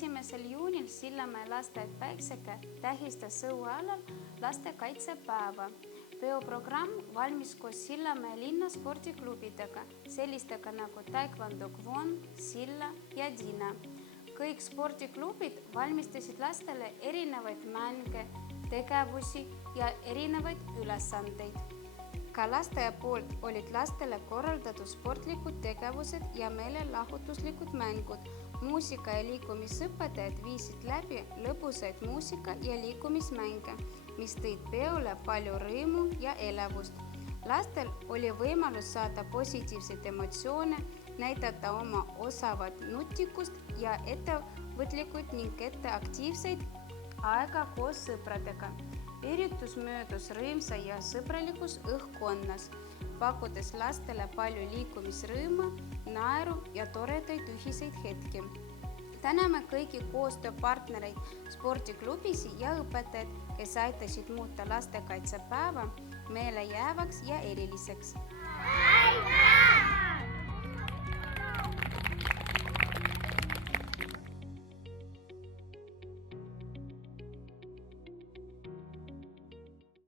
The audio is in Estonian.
juunil Sillamäe lasteaed Päikseke tähistas Sõue alal lastekaitsepäeva. Peoprogramm valmis koos Sillamäe linna spordiklubidega, sellistega nagu Taekwondo Kwon, Silla ja Dina. Kõik spordiklubid valmistasid lastele erinevaid mänge, tegevusi ja erinevaid ülesandeid. Ka lasteaia poolt olid lastele korraldatud sportlikud tegevused ja meelelahutuslikud mängud. Muusika- ja liikumisõpetajad viisid läbi lõbusaid muusika- ja liikumismänge, mis tõid peole palju rõõmu ja elevust. Lastel oli võimalus saada positiivseid emotsioone, näidata oma osavat nutikust ja ettevõtlikud ning aktiivseid aega koos sõpradega. Üritus möödus rõõmsa ja sõbralikus õhkkonnas, pakkudes lastele palju liikumisrõõmu, naeru ja toredaid ühiseid hetki. Täname kõigi koostööpartnereid, spordiklubisi ja õpetajaid, kes aitasid muuta lastekaitsepäeva meelejäävaks ja eriliseks.